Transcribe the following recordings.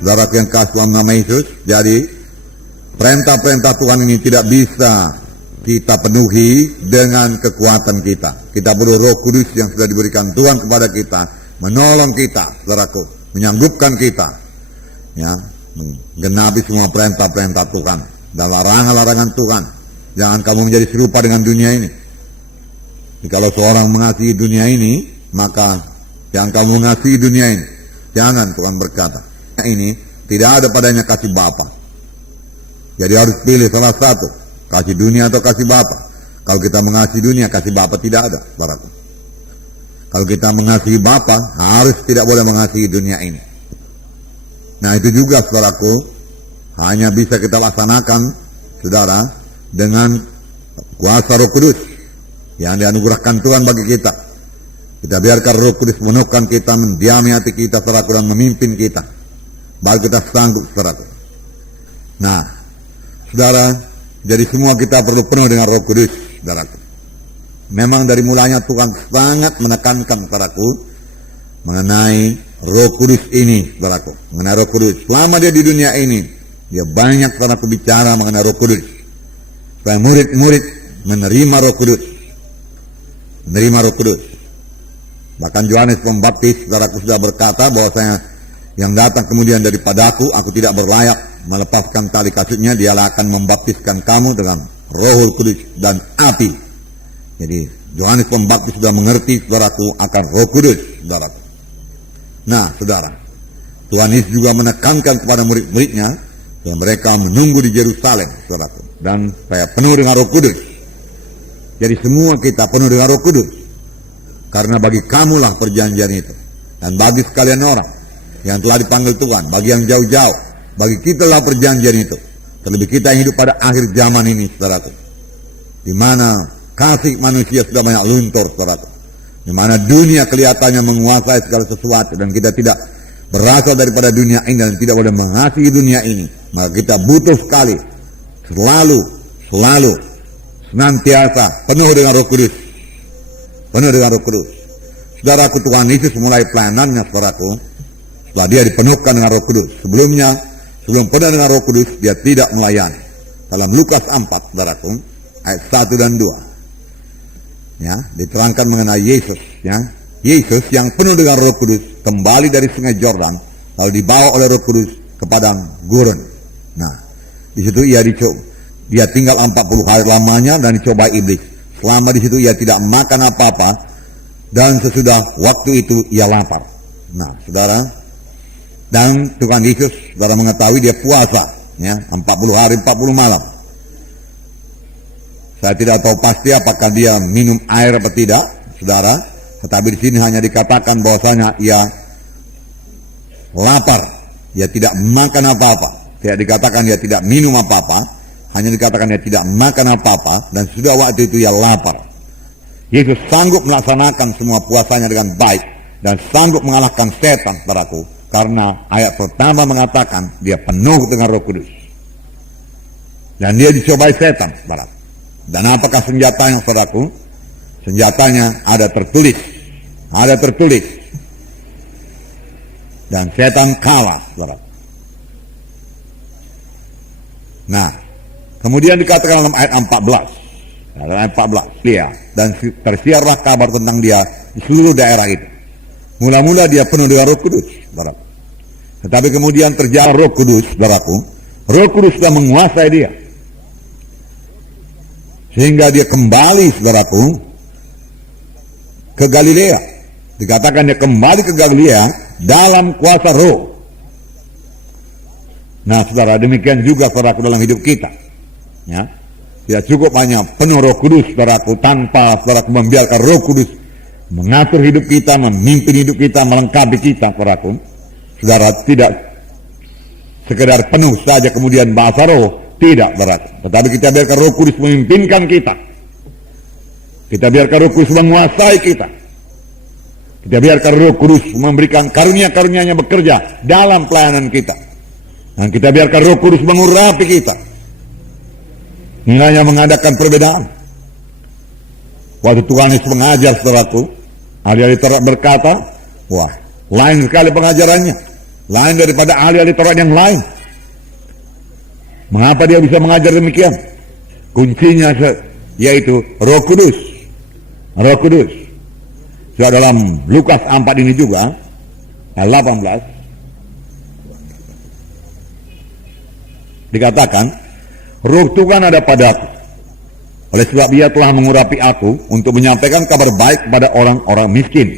saudaraku yang kasih dalam nama Yesus, jadi perintah-perintah Tuhan ini tidak bisa kita penuhi dengan kekuatan kita. Kita perlu Roh Kudus yang sudah diberikan Tuhan kepada kita, menolong kita, saudaraku, menyanggupkan kita, ya, menggenapi semua perintah-perintah Tuhan dan larangan-larangan Tuhan. Jangan kamu menjadi serupa dengan dunia ini. Jadi, kalau seorang mengasihi dunia ini, maka jangan kamu mengasihi dunia ini. Jangan, Tuhan berkata. Ini tidak ada padanya kasih Bapa. Jadi harus pilih salah satu, kasih dunia atau kasih Bapa. Kalau kita mengasihi dunia, kasih Bapa tidak ada, saudaraku. Kalau kita mengasihi Bapa, harus tidak boleh mengasihi dunia ini. Nah, itu juga, saudaraku, hanya bisa kita laksanakan, saudara, dengan kuasa Roh Kudus yang dianugerahkan Tuhan bagi kita. Kita biarkan Roh Kudus meneguhkan kita, mendiami hati kita, saudaraku, dan memimpin kita. Baru kita sanggup, saudaraku. Nah, saudara, jadi semua kita perlu penuh dengan Roh Kudus, saudaraku. Memang dari mulanya Tuhan sangat menekankan, saudaraku, mengenai Roh Kudus ini, saudaraku. Mengenai Roh Kudus. Selama dia di dunia ini, dia banyak, saudaraku, bicara mengenai Roh Kudus. Supaya murid-murid menerima Roh Kudus. Menerima Roh Kudus. Bahkan Yohanes Pembaptis, saudaraku, sudah berkata bahwasanya yang datang kemudian daripadaku, aku tidak berlayak melepaskan tali kasutnya, dialah akan membaptiskan kamu dengan Roh Kudus dan api. Jadi Yohanes Pembaptis sudah mengerti, saudaraku, akan Roh Kudus, saudaraku. Nah, saudara, Tuhan Yesus juga menekankan kepada murid-muridnya yang mereka menunggu di Yerusalem, saudaraku, dan saya penuh dengan Roh Kudus. Jadi semua kita penuh dengan Roh Kudus, karena bagi kamulah perjanjian itu, dan bagi sekalian orang yang telah dipanggil Tuhan, bagi yang jauh-jauh, bagi kita lah perjanjian itu. Terlebih kita yang hidup pada akhir zaman ini, saudaraku, di mana kasih manusia sudah banyak luntur, saudaraku, di mana dunia kelihatannya menguasai segala sesuatu, dan kita tidak berasal daripada dunia ini dan tidak boleh mengasihi dunia ini. Maka kita butuh sekali, selalu, senantiasa penuh dengan Roh Kudus, penuh dengan Roh Kudus. Saudaraku, Tuhan Yesus mulai pelayanannya, saudaraku, setelah dia dipenuhkan dengan Roh Kudus. Sebelum penuh dengan Roh Kudus, dia tidak melayani. Dalam Lukas 4, saudaraku, ayat 1 dan 2. Ya, diterangkan mengenai Yesus, ya. Yesus yang penuh dengan Roh Kudus kembali dari Sungai Yordan, lalu dibawa oleh Roh Kudus ke padang gurun. Nah, di situ dia tinggal 40 hari lamanya dan dicoba iblis. Selama di situ ia tidak makan apa-apa, dan sesudah waktu itu ia lapar. Nah, saudara, dan Tuhan Yesus, saudara, mengetahui dia puasa, ya, 40 hari 40 malam. Saya tidak tahu pasti apakah dia minum air atau tidak, saudara. Tetapi di sini hanya dikatakan bahwasanya ia lapar, ia tidak makan apa-apa. Tidak dikatakan dia tidak minum apa-apa, hanya dikatakan dia tidak makan apa-apa, dan sudah waktu itu ia lapar. Yesus sanggup melaksanakan semua puasanya dengan baik dan sanggup mengalahkan setan, saudaraku. Karena ayat pertama mengatakan dia penuh dengan Roh Kudus. Dan dia dicobai setan, saudara. Dan apakah senjatanya, saudaraku? Senjatanya ada tertulis. Ada tertulis. Dan setan kalah, saudara. Nah, kemudian dikatakan dalam ayat 14. Dalam ayat 14, dia. Dan tersiarlah kabar tentang dia di seluruh daerah itu. Mula-mula dia penuh dengan Roh Kudus, saudara. Tetapi kemudian terjadi Roh Kudus, saudaraku. Roh Kudus sudah menguasai dia. Sehingga dia kembali, saudaraku, ke Galilea. Dikatakan dia kembali ke Galilea dalam kuasa Roh. Nah, saudara, demikian juga, saudaraku, dalam hidup kita. Ya, tidak cukup hanya penuh Roh Kudus, saudaraku, tanpa, saudaraku, membiarkan Roh Kudus mengatur hidup kita, memimpin hidup kita, melengkapi kita, saudaraku. Saudara, tidak sekedar penuh saja kemudian bahasa roh, tidak, saudaraku. Tetapi kita biarkan Roh Kudus memimpinkan kita. Kita biarkan Roh Kudus menguasai kita. Kita biarkan Roh Kudus memberikan karunia-karunia-Nya bekerja dalam pelayanan kita. Dan kita biarkan Roh Kudus mengurapi kita. Nilainya mengadakan perbedaan. Waktu Tuhan Yesus mengajar, saudaraku, ahli-ahli Taurat berkata, wah, lain sekali pengajarannya. lain daripada ahli-ahli Taurat yang lain. Mengapa dia bisa mengajar demikian? Kuncinya yaitu Roh Kudus. Roh Kudus. Sudah dalam Lukas 4 ini juga, ayat 18, dikatakan, Roh Tuhan ada padaku, oleh sebab ia telah mengurapi aku untuk menyampaikan kabar baik kepada orang-orang miskin,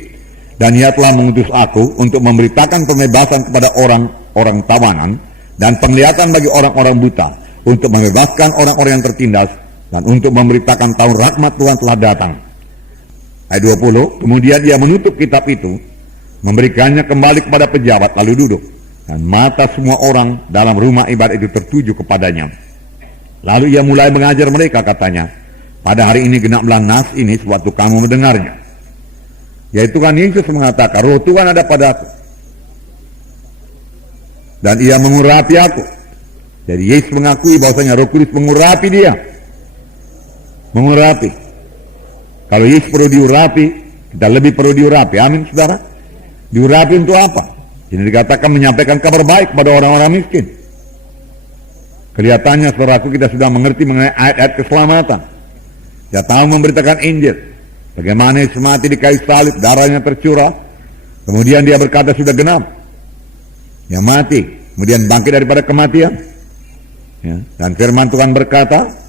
dan ia telah mengutus aku untuk memberitakan pembebasan kepada orang-orang tawanan, dan penglihatan bagi orang-orang buta, untuk membebaskan orang-orang yang tertindas, dan untuk memberitakan tahun rahmat Tuhan telah datang. Ayat 20, kemudian dia menutup kitab itu, memberikannya kembali kepada pejabat, lalu duduk, dan mata semua orang dalam rumah ibadat itu tertuju kepadanya. Lalu ia mulai mengajar mereka, katanya, pada hari ini genaplah nas ini sewaktu kamu mendengarnya. Yaitu kan Yesus mengatakan, Roh Tuhan ada padaku, dan ia mengurapi aku. Jadi Yesus mengakui bahwasanya Roh Kudus mengurapi dia. Mengurapi. Kalau Yesus perlu diurapi, kita lebih perlu diurapi. Amin, saudara. Diurapi untuk apa? Ini dikatakan menyampaikan kabar baik pada orang-orang miskin. Kelihatannya, saudaraku, kita sudah mengerti mengenai ayat-ayat keselamatan. Kita tahu memberitakan Injil. Bagaimana Yesus mati di kayu salib, darahnya tercurah. Kemudian dia berkata sudah genap. Dia mati, kemudian bangkit daripada kematian. Ya. Dan firman Tuhan berkata,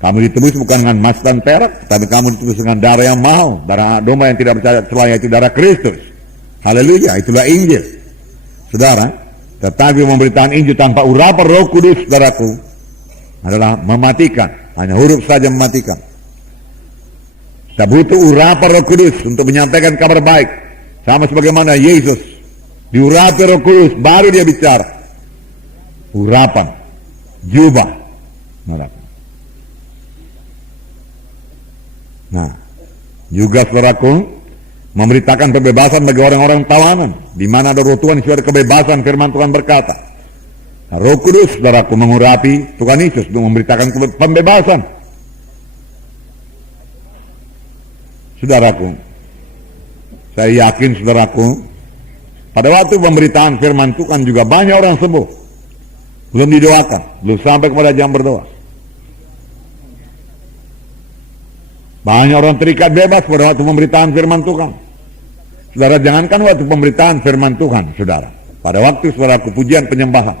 kamu ditebus bukan dengan emas dan perak, tapi kamu ditebus dengan darah yang mahal, darah domba yang tidak bercacat celah, yaitu darah Kristus. Haleluya, itulah Injil. Saudara, tetapi memberitakan Injil tanpa urapan Roh Kudus, saudaraku, adalah mematikan. Hanya huruf saja mematikan. Kita butuh urapan Roh Kudus untuk menyampaikan kabar baik. Sama sebagaimana Yesus diurapi Roh Kudus, baru dia bicara. Urapan, jubah. Nah, juga saudaraku, memberitakan kebebasan bagi orang-orang tawanan. Di mana ada Roh Tuhan, ada kebebasan. Firman Tuhan berkata, Roh Kudus, saudaraku, mengurapi Tuhan Yesus untuk memberitakan pembebasan. Saudaraku, saya yakin, saudaraku, pada waktu pemberitaan firman Tuhan juga banyak orang sembuh. Belum didoakan, belum sampai kepada jam berdoa. Banyak orang terikat bebas pada waktu pemberitaan firman Tuhan. Saudara, jangankan waktu pemberitaan firman Tuhan, saudara. Pada waktu, saudaraku, pujian penyembahan.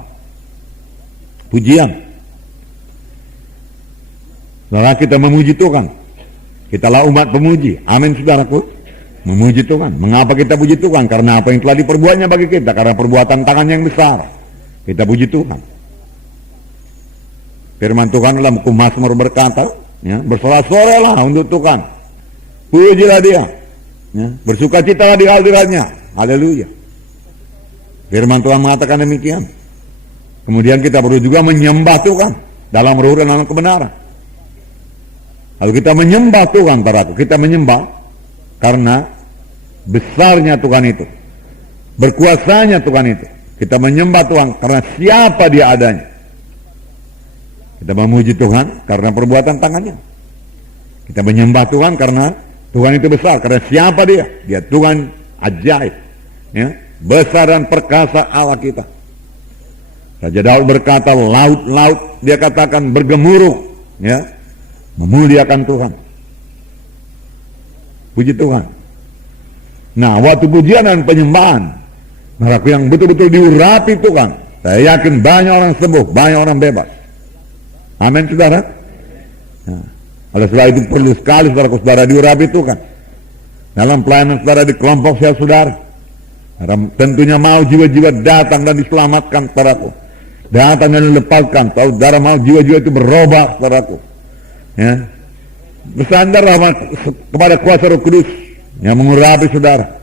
Pujian. Saudara, kita memuji Tuhan. Kitalah umat pemuji. Amin, saudaraku. Memuji Tuhan. Mengapa kita puji Tuhan? Karena apa yang telah diperbuatnya bagi kita. Karena perbuatan tangannya yang besar. Kita puji Tuhan. Firman Tuhan dalam buku Mazmur berkata, ya, bersorak-soraklah untuk Tuhan, pujilah dia, ya, bersukacitalah di hadiratnya. Haleluya. Firman Tuhan mengatakan demikian. Kemudian kita perlu juga menyembah Tuhan dalam roh dan dalam kebenaran. Lalu kita menyembah Tuhan, saudaraku, kita menyembah karena besarnya Tuhan itu, berkuasanya Tuhan itu. Kita menyembah Tuhan karena siapa dia adanya. Kita memuji Tuhan karena perbuatan tangannya. Kita menyembah Tuhan karena Tuhan itu besar. Karena siapa dia? Dia Tuhan ajaib, ya, besar dan perkasa Allah kita. Raja Daud berkata, laut-laut, dia katakan bergemuruh, ya, memuliakan Tuhan. Puji Tuhan. Nah, waktu pujian dan penyembahan, mereka yang betul-betul diurapi Tuhan, saya yakin banyak orang sembuh, banyak orang bebas. Amin, saudara. Nah, oleh sebab itu perlu sekali saudara-saudara diurapi Tuhan. Dalam pelayanan saudara di kelompok saya, saudara, tentunya mau jiwa-jiwa datang dan diselamatkan, saudaraku. Datang dan dilepaskan. Saudara mau jiwa-jiwa itu berubah, saudaraku. Ya. Bersandarlah kepada kuasa Roh Kudus yang mengurapi saudara.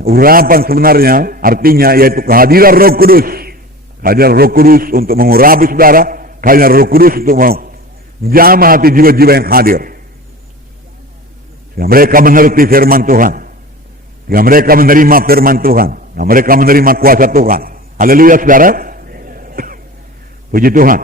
Urapan sebenarnya artinya yaitu kehadiran Roh Kudus. Kehadiran Roh Kudus untuk mengurapi saudara. Kehadiran Roh Kudus untuk menjamah hati jiwa-jiwa yang hadir. Sehingga mereka mengerti firman Tuhan. Sehingga mereka menerima firman Tuhan. Sehingga mereka menerima kuasa Tuhan. Haleluya, saudara. Puji Tuhan.